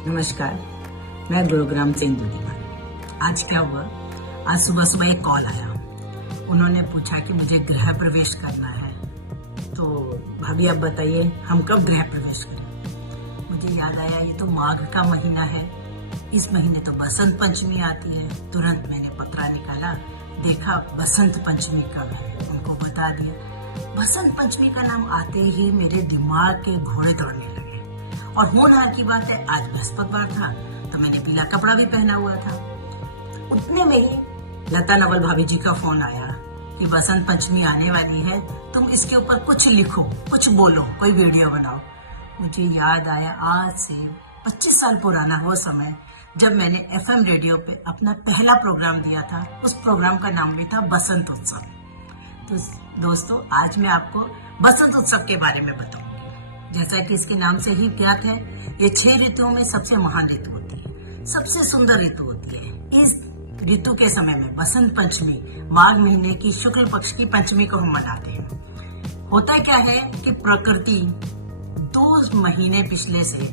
नमस्कार, मैं गुरुग्राम से इंदु दीवान। आज क्या हुआ, आज सुबह सुबह एक कॉल आया। उन्होंने पूछा कि मुझे गृह प्रवेश करना है। तो भाभी आप बताइए हम कब गृह प्रवेश करें। मुझे याद आया ये तो माघ का महीना है, इस महीने तो बसंत पंचमी आती है। तुरंत मैंने पत्रा निकाला, देखा बसंत पंचमी कब है, उनको बता दिया। बसंत पंचमी का नाम आते ही मेरे दिमाग के घोड़े दौड़ने लगे। और होनहार की बात है, आज बृहस्पतिवार था तो मैंने पीला कपड़ा भी पहना हुआ था। उतने में ही लता नवल भाभी जी का फोन आया कि बसंत पंचमी आने वाली है, तुम इसके ऊपर कुछ लिखो, कुछ बोलो, कोई वीडियो बनाओ। मुझे याद आया आज से 25 साल पुराना वो समय जब मैंने FM रेडियो पे अपना पहला प्रोग्राम दिया था। उस प्रोग्राम का नाम भी था बसंत उत्सव। तो दोस्तों, आज मैं आपको बसंत उत्सव के बारे में बताऊंगी। जैसा कि इसके नाम से ही ज्ञात है, ये 6 ऋतुओं में सबसे महान ऋतु होती है, सबसे सुंदर ऋतु होती है। इस ऋतु के समय में बसंत पंचमी माघ महीने की शुक्ल पक्ष की पंचमी को हम मनाते हैं। होता क्या है कि प्रकृति 2 महीने पिछले से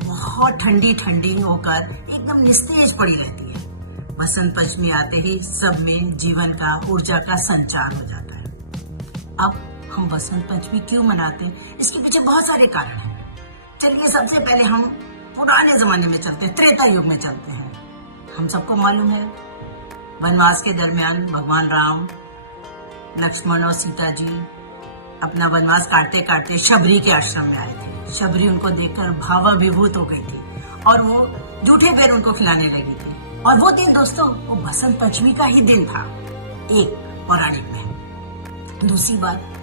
बहुत ठंडी ठंडी होकर एकदम निस्तेज पड़ी रहती है। बसंत पंचमी आते ही सब में जीवन का, ऊर्जा का संचार हो जाता है। अब हम बसंत पंचमी क्यों मनाते हैं, इसके पीछे बहुत सारे कारण हैं। चलिए सबसे पहले हम पुराने जमाने में चलते हैं, त्रेता युग में चलते हैं। हम सबको मालूम है वनवास के दरमियान भगवान राम, लक्ष्मण और सीता जी अपना वनवास काटते काटते शबरी के आश्रम में आए थे। शबरी उनको देखकर भावाभिभूत हो गई थी और वो जूठे बेर उनको खिलाने लगी थी। और वो दिन दोस्तों, वो बसंत पंचमी का ही दिन था, एक पौराणिक में। दूसरी बात,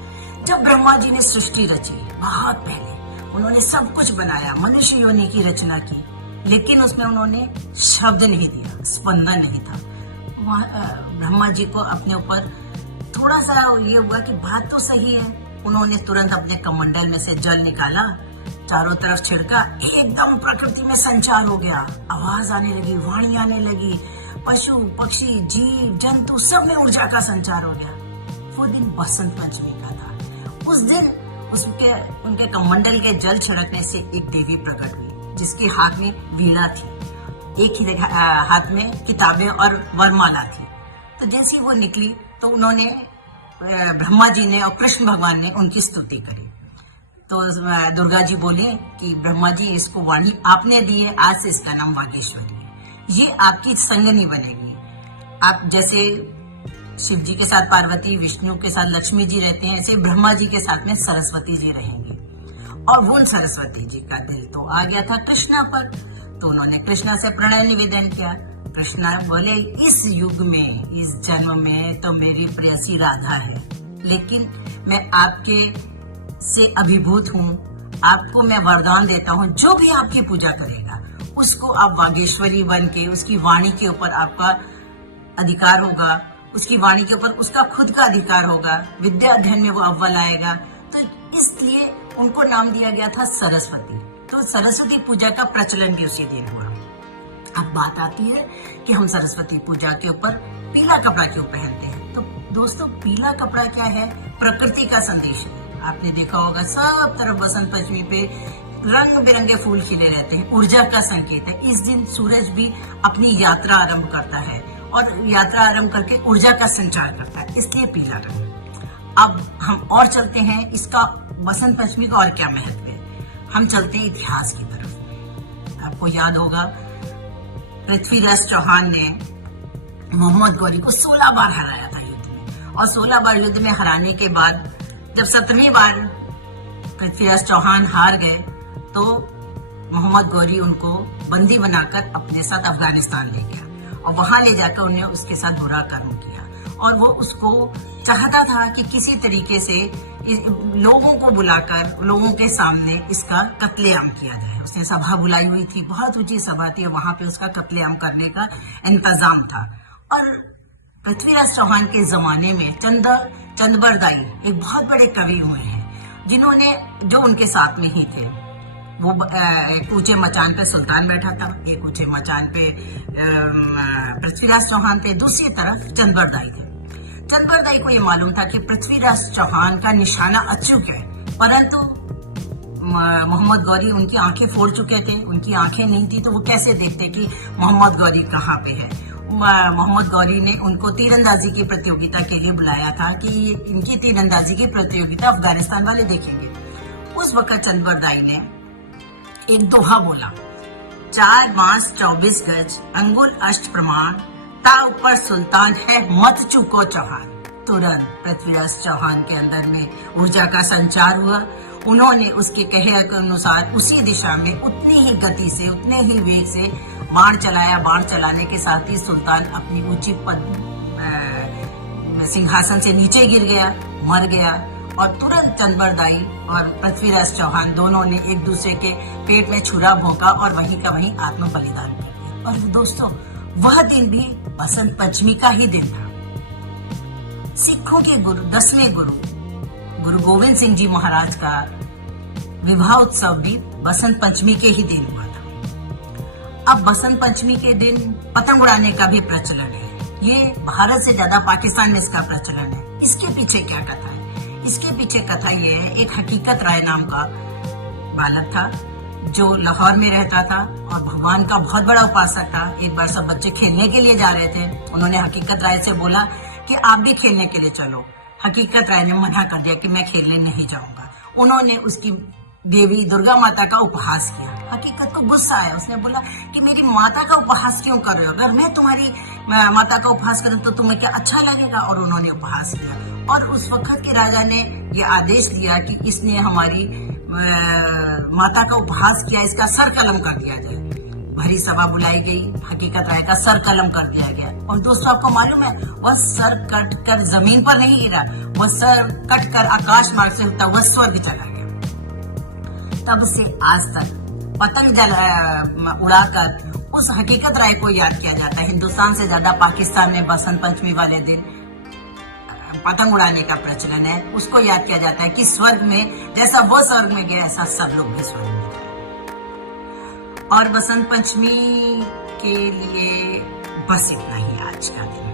जब ब्रह्मा जी ने सृष्टि रची, बहुत पहले उन्होंने सब कुछ बनाया, मनुष्य योनि की रचना की, लेकिन उसमें उन्होंने शब्द नहीं दिया, स्पंदन नहीं था। ब्रह्मा जी को अपने ऊपर थोड़ा सा ये हुआ कि बात तो सही है। उन्होंने तुरंत अपने कमंडल में से जल निकाला, चारों तरफ छिड़का, एकदम प्रकृति में संचार हो गया, आवाज आने लगी, वाणी आने लगी, पशु पक्षी जीव जंतु सब में ऊर्जा का संचार हो गया। वो दिन बसंत पंचमी का था। उस दिन उनके कमंडल के जल छिड़कने से एक देवी प्रकट हुई, जिसके हाथ में वीणा थी, एक ही हाथ में किताबें और वरमाला थी। तो जैसी वो निकली तो उन्होंने, ब्रह्मा जी ने और कृष्ण भगवान ने उनकी स्तुति करी। तो दुर्गा जी बोले कि ब्रह्मा जी, इसको वाणी आपने दी है, आज से इसका नाम वागेश्वरी है। ये आपकी संगनी बनेगी। आप जैसे शिव जी के साथ पार्वती, विष्णु के साथ लक्ष्मी जी रहते हैं, ऐसे ब्रह्मा जी के साथ में सरस्वती जी रहेंगे। और वो सरस्वती जी का दिल तो आ गया था कृष्णा पर, तो उन्होंने कृष्णा से प्रणय निवेदन किया। कृष्णा बोले, इस युग में, इस जन्म में तो मेरी प्रेयसी राधा है, लेकिन मैं आपके से अभिभूत हूँ। आपको मैं वरदान देता हूँ, जो भी आपकी पूजा करेगा उसको आप वागेश्वरी बन के, उसकी वाणी के ऊपर आपका अधिकार होगा, उसकी वाणी के ऊपर उसका खुद का अधिकार होगा, विद्या अध्ययन में वो अव्वल आएगा। तो इसलिए उनको नाम दिया गया था सरस्वती। तो सरस्वती पूजा का प्रचलन भी उसी दिन हुआ। अब बात आती है कि हम सरस्वती पूजा के ऊपर पीला कपड़ा क्यों पहनते हैं। तो दोस्तों, पीला कपड़ा क्या है, प्रकृति का संदेश है। आपने देखा होगा सब तरफ बसंत पंचमी पे रंग बिरंगे फूल खिले रहते हैं, ऊर्जा का संकेत है। इस दिन सूरज भी अपनी यात्रा आरंभ करता है और यात्रा आरंभ करके ऊर्जा का संचार करता है, इसलिए पीला रंग। अब हम और चलते हैं, इसका बसंत पंचमी का और क्या महत्व है। हम चलते हैं इतिहास की तरफ। आपको याद होगा पृथ्वीराज चौहान ने मोहम्मद गौरी को 16 बार हराया था युद्ध में। और 16 बार युद्ध में हराने के बाद जब 17वीं बार पृथ्वीराज चौहान हार गए, तो मोहम्मद गौरी उनको बंदी बनाकर अपने साथ अफगानिस्तान ले गया और वहां ले जाकर उन्हें उसके साथ बुरा कर्म किया। और वो उसको चाहता था कि किसी तरीके से लोगों को बुलाकर लोगों के सामने इसका कत्लेआम किया जाए। उसने सभा बुलाई हुई थी, बहुत ऊंची सभा थी, वहां पे उसका कत्लेआम करने का इंतजाम था। और पृथ्वीराज चौहान के जमाने में चंदबरदाई एक बहुत बड़े कवि हुए हैं, जिन्होंने, जो उनके साथ में ही थे, वो एक ऊंचे मचान पे सुल्तान बैठा था, एक ऊंचे मचान पे पृथ्वीराज चौहान थे, दूसरी तरफ चंदबरदाई थे। चंदबरदाई को ये मालूम था कि पृथ्वीराज चौहान का निशाना अचूक है, परंतु मोहम्मद गौरी उनकी आंखें फोड़ चुके थे, उनकी आंखें नहीं थी तो वो कैसे देखते कि मोहम्मद गौरी कहाँ पे है। मोहम्मद गौरी ने उनको तीरंदाजी की प्रतियोगिता के लिए बुलाया था कि इनकी तीरंदाजी की प्रतियोगिता अफगानिस्तान वाले देखेंगे। उस वक्त चंदबरदाई ने एक दोहा बोला, 4 बांस 24 गज, अंगुल अष्ट प्रमाण, ता ऊपर सुल्तान है मत चूको चौहान। तुरंत पृथ्वीराज चौहान के अंदर में ऊर्जा का संचार हुआ। उन्होंने उसके कहे के अनुसार उसी दिशा में उतनी ही गति से, उतने ही वेग से बाण चलाया। बाण चलाने के साथ ही सुल्तान अपनी ऊंची सिंहासन से नीचे गिर गया, मर गया। और तुरंत चंदबरदाई और पृथ्वीराज चौहान दोनों ने एक दूसरे के पेट में छुरा भोंका और वहीं का वहीं आत्म बलिदान कर दिया। और दोस्तों, वह दिन भी बसंत पंचमी का ही दिन था। सिखों के गुरु 10वें गुरु गोविंद सिंह जी महाराज का विवाह उत्सव भी बसंत पंचमी के ही दिन हुआ था। अब बसंत पंचमी के दिन पतंग उड़ाने का भी प्रचलन है। ये भारत से ज्यादा पाकिस्तान में इसका प्रचलन है। इसके पीछे क्या कथा है? इसके पीछे कथा ये है, एक हकीकत राय नाम का बालक था जो लाहौर में रहता था और भगवान का बहुत बड़ा उपासक था। एक बार सब बच्चे खेलने के लिए जा रहे थे। उन्होंने हकीकत राय से बोला कि आप भी खेलने के लिए चलो। हकीकत राय ने मना कर दिया कि मैं खेलने नहीं जाऊंगा। उन्होंने उसकी देवी दुर्गा माता का उपहास किया। हकीकत को गुस्सा आया। उसने बोला कि मेरी माता का उपहास क्यों कर रहे हो? अगर मैं तुम्हारी माता का उपहास करूं तो तुम्हें क्या अच्छा लगेगा? और उन्होंने उपहास किया। और उस वक्त के राजा ने ये आदेश दिया कि इसने हमारी माता का उपहास किया, इसका सर कलम कर दिया जाए। भरी सभा बुलाई गई, हकीकत राय का सर कलम कर दिया गया। और दोस्तों, आपको मालूम है, वह सर कट कर जमीन पर नहीं गिरा, वह सर कट कर आकाश मार्ग से होता वह स्वर्ग चला गया। तब से आज तक पतंग उड़ाकर उस हकीकत राय को याद किया जाता है। हिंदुस्तान से ज्यादा पाकिस्तान में बसंत पंचमी वाले दिन पतंग उड़ाने का प्रचलन है। उसको याद किया जाता है कि स्वर्ग में जैसा वो स्वर्ग में गया, ऐसा सब लोग भी स्वर्ग में गए। और बसंत पंचमी के लिए बस इतना ही आज का दिन।